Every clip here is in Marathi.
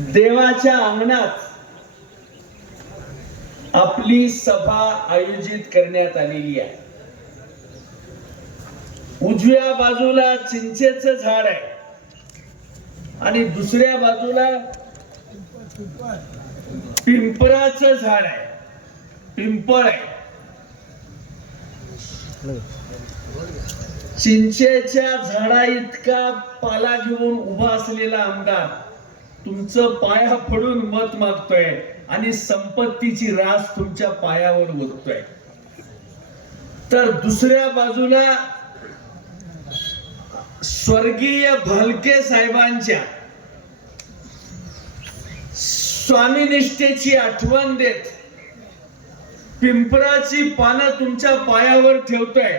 देवाच्या अंगणात आपली सभा आयोजित करण्यात आलेली आहे. उजव्या बाजूला चिंचेच झाड आहे आणि दुसऱ्या बाजूला पिंपराच झाड आहे. पिंपळ आहे. चिंचेच्या झाडा इतका पाला घेऊन उभा असलेला आमदार तुमचं पाया पडून मत मागतोय आणि संपत्तीची रास तुमच्या पायावर ओततोय. तर दुसऱ्या बाजूला स्वर्गीय भालके साहेबांच्या स्वामीनिष्ठेची आठवण देत पिंपराची पानं तुमच्या पायावर ठेवतोय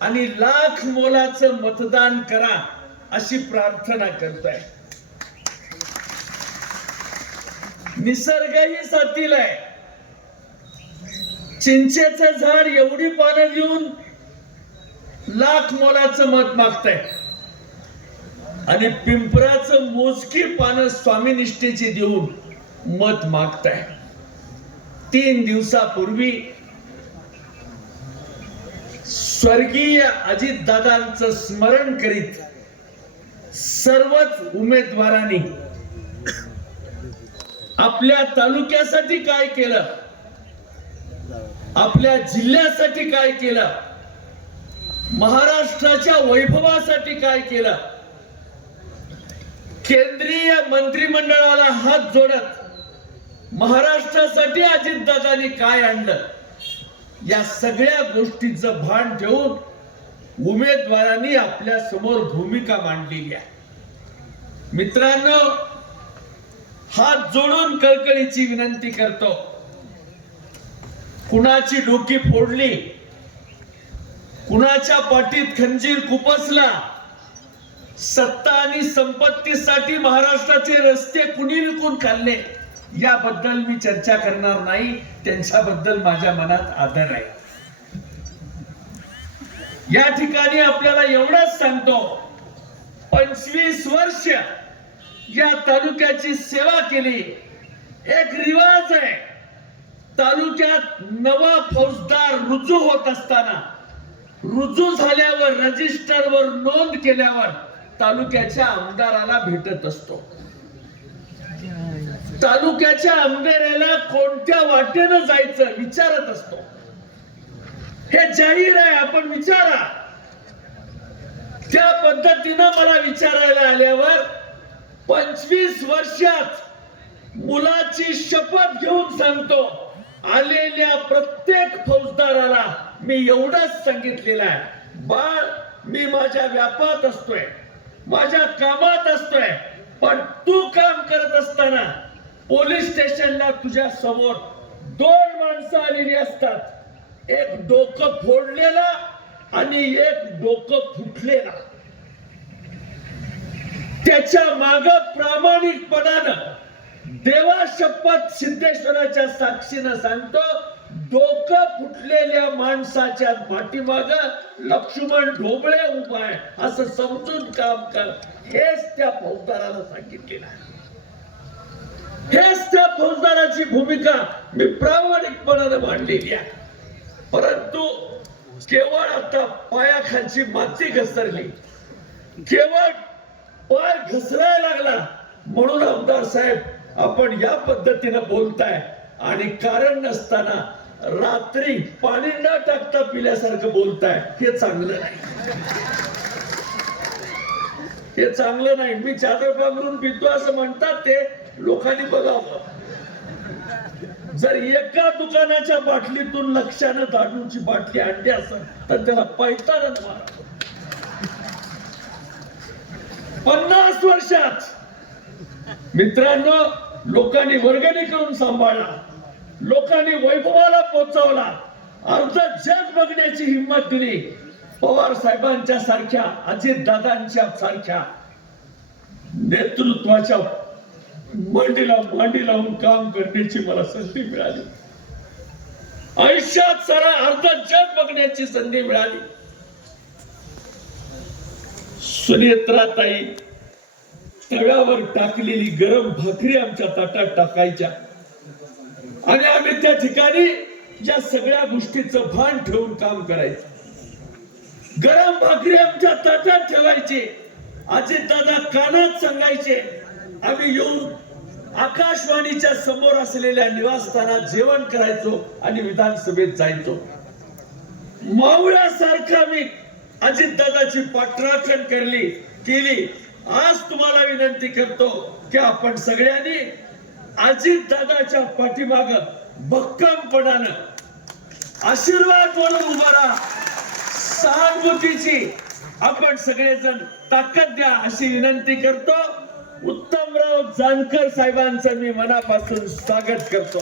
आणि लाख मोलाचं मतदान करा अशी प्रार्थना करतोय. निसर्गही साथील आहे. चिंचेचं झाड एवढी पानं देऊन लाख मोलाचं मत मागताय. आणि पिंपराचं मोजकी पानं स्वामीनिष्ठेची देऊन मत मागताय. तीन दिवसापूर्वी स्वर्गीय अजितदादांचं स्मरण करीत सर्वच उमेदवारांनी आपल्या तालुक्यासाठी काय केलं? आपल्या जिल्ह्यासाठी काय केलं? महाराष्ट्राच्या वैभवासाठी काय केलं? केंद्रीय मंत्रिमंडळाला हात जोडत महाराष्ट्रासाठी अजितदादांनी काय आणलं? या सगळ्या गोष्टींचं भान ठेवून उमेदवारांनी आपल्यासमोर भूमिका मांडलेली आहे. मित्रांनो हात जोडून कळकळीची विनंती करतो. कुणाची डोकी फोडली? कुणाच्या पाठीत खंजीर खुपसला सत्ता आणि संपत्तीसाठी महाराष्ट्राचे रस्ते कुणी विकून खाल्ले? याबद्दल मी चर्चा करणार नाही. त्यांच्याबद्दल माझ्या मनात आदर आहे. या ठिकाणी आपल्याला एवढंच सांगतो. पंचवीस वर्ष या तालुक्याची सेवा केली. एक रिवाज आहे. तालुक्यात नवा फौजदार रुजू होत असताना रुजू झाल्यावर रजिस्टरवर नोंद केल्यावर तालुक्याच्या आमदाराला भेटत असतो. तालुक्याच्या आमदाराला कोणत्या वाटेनं जायचं विचारत असतो. हे जाहीर आहे आपण विचारा. त्या पद्धतीनं मला विचारायला आल्यावर पंचवीस वर्षात मुलाची शपथ घेऊन सांगतो. आलेल्या प्रत्येक फौजदाराला मी एवढंच सांगितलेलं आहे. बाळ मी माझ्या व्यापात असतोय. माझ्या कामात असतोय. पण तू काम करत असताना पोलीस स्टेशनला तुझ्या समोर दोन माणसं आलेली असतात. एक डोकं फोडलेला आणि एक डोकं फुटलेला. त्याच्या माग प्रामाणिकपणानं देवा शपथ सिद्धेश्वराच्या साक्षीनं सांगतो डोकं फुटलेल्या माणसाच्या पाठीमाग लक्ष्मण ढोबळे उभा आहे. असं समजून काम कर. हेच त्या फौजदाराला सांगितलेलं आहे. हेच त्या फौजदाराची भूमिका मी प्रामाणिकपणाने मांडलेली आहे. परंतु केवळ आता पायाखालची माती घसरली. केवळ पाय घसराय लागला. म्हणून आमदार साहेब आपण या पद्धतीनं बोलताय. आणि कारण नसताना रात्री पाणी न टाकता पिल्यासारखं बोलताय. हे चांगलं नाही. हे चांगलं नाही. मी चादर पांघरून पितो असं म्हणतात ते. लोकांनी बघावं. जर एका दुकानाच्या बाटलीतून लक्षानं दाडूंची बाटली आणली असेल तर त्याला पैताना मारा. पन्नास वर्षात मित्रांनो लोकांनी वर्गणी करून सांभाळला. लोकांनी वैभवाला पोहोचवला. अर्ध जग बघण्याची हिंमत दिली. पवार साहेबांच्या सारख्या अजित दादांच्या सारख्या नेतृत्वाच्या मांडी लावून मांडी लावून काम करण्याची मला संधी मिळाली. आयुष्यात सारा अर्ध जग बघण्याची संधी मिळाली. सुनेत्राताई तव्यावर टाकलेली गरम भाकरी आमच्या ताटात टाकायच्या. आणि आम्ही त्या ठिकाणी या सगळ्या गोष्टीचं भान ठेवून काम करायचं. गरम भाकरी आमच्या ताटात ठेवायची. आजी दादा कानात सांगायचे आम्ही येऊन आकाशवाणीच्या समोर असलेल्या निवासस्थानात जेवण करायचो आणि विधानसभेत जायचो. मावळ्यासारखा मी अजितदादाची पाठराखण करली केली. आज तुम्हाला विनंती करतो की आपण सगळ्यांनी अजितदादाच्या पाठीमाग भक्कमपणानं आशीर्वाद म्हणून उभा राहा. सहानुभूतीची आपण सगळेजण ताकद द्या अशी विनंती करतो. उत्तमराव जानकर साहेबांचं मी मनापासून स्वागत करतो.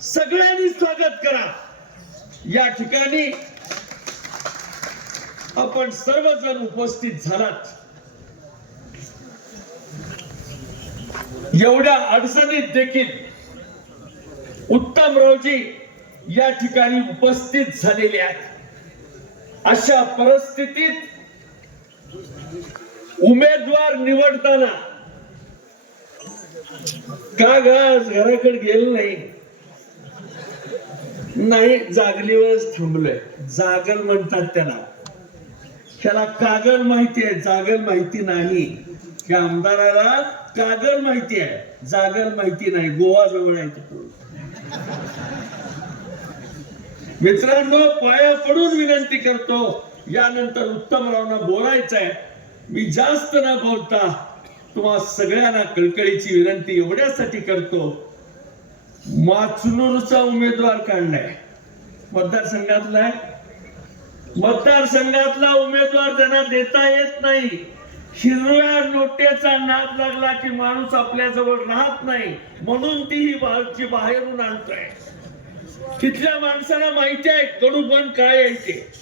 सगळ्यांनी स्वागत करा. या ठिकाणी आपण सर्वजण उपस्थित झालात. एवढ्या अडचणीत देखील उत्तमरावजी या ठिकाणी उपस्थित झालेले आहेत. अशा परिस्थितीत उमेदवार निवडताना का ग आज घराकडे गेलो नाही. नाही जागलीवरच थांबलोय. जागल म्हणतात त्याला. त्याला कागल माहिती आहे. जागल माहिती नाही. त्या आमदाराला कागल माहिती आहे. जागल माहिती नाही. गोवा जवळ आहे मित्रांनो पाया पडून विनंती करतो. यानंतर उत्तमरावना बोलायचं आहे मी जास्त न बोलता तुम्हा सगळ्यांना कळकळीची विनंती एवढ्यासाठी करतो. माचलूरचा उमेदवार काढलाय. मतदारसंघातला आहे. मतदारसंघातला उमेदवार त्यांना देता येत नाही हिरव्या नोट्याचा नाद लागला की माणूस आपल्या जवळ राहत नाही म्हणून ती ही बाहेरची बाहेरून आणतोय. तिथल्या माणसाला माहिती आहे कडू पण काय आहे ते.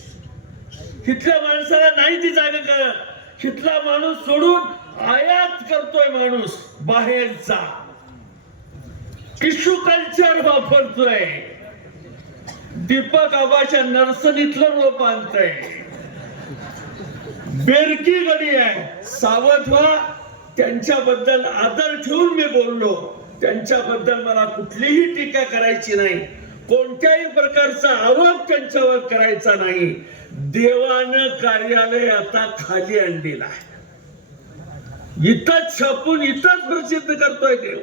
तिथल्या माणसाला नाही ती जागा करत. तिथला माणूस सोडून आयात करतोय माणूस बाहेरचा. टिश्यू कल्चर वापरतोय. दीपक आबाच्या नर्सरीतलं रोप आहे बेरकी गडी आहे. सावध व्हा त्यांच्याबद्दल आदर ठेवून मी बोललो. त्यांच्याबद्दल मला कुठलीही टीका करायची नाही. कोणत्याही प्रकारचा आरोप त्यांच्यावर करायचा नाही. देवानं कार्यालय आता खाली आणलेला आहे. इथंच छापून इथंच प्रसिद्ध करतोय देव.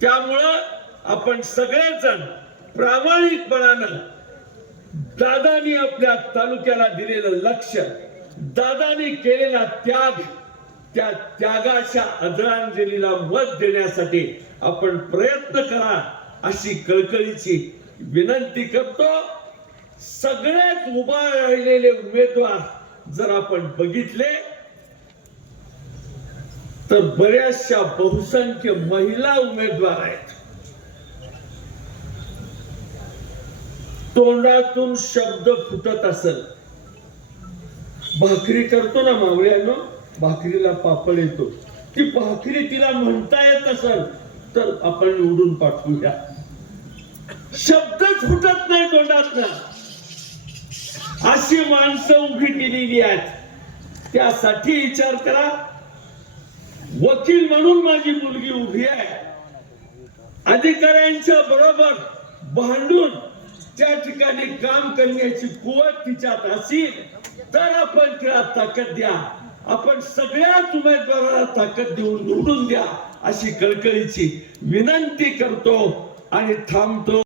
त्यामुळं आपण सगळेजण प्रामाणिकपणानं दादानी आपल्या तालुक्याला दिलेलं लक्ष दादानी केलेला त्याग त्या त्यागाच्या आदरांजलीला मत देण्यासाठी आपण प्रयत्न करा अशी कळकळीची विनंती करतो. सगळ्यात उभा राहिलेले उमेदवार जर आपण बघितले तर बऱ्याचशा बहुसंख्य महिला उमेदवार आहेत. तोंडातून शब्द फुटत असेल. भाकरी करतो ना मावळ्यानं भाकरीला पापड येतो. ती भाकरी तिला म्हणता येत असेल तर आपण निवडून पाठवूया. शब्दच फुटत नाही तोंडात अशी माणसं उभी केलेली आहेत. त्यासाठी विचार करा. वकील म्हणून माझी मुलगी उभी आहे. अधिकाऱ्यांच्या बरोबर भांडून त्या ठिकाणी काम करण्याची कुवत तिच्यात असेल तर आपण तिला ताकद द्या. आपण सगळ्याच उमेदवाराला ताकद देऊन निवडून द्या अशी कळकळीची विनंती करतो आणि थांबतो.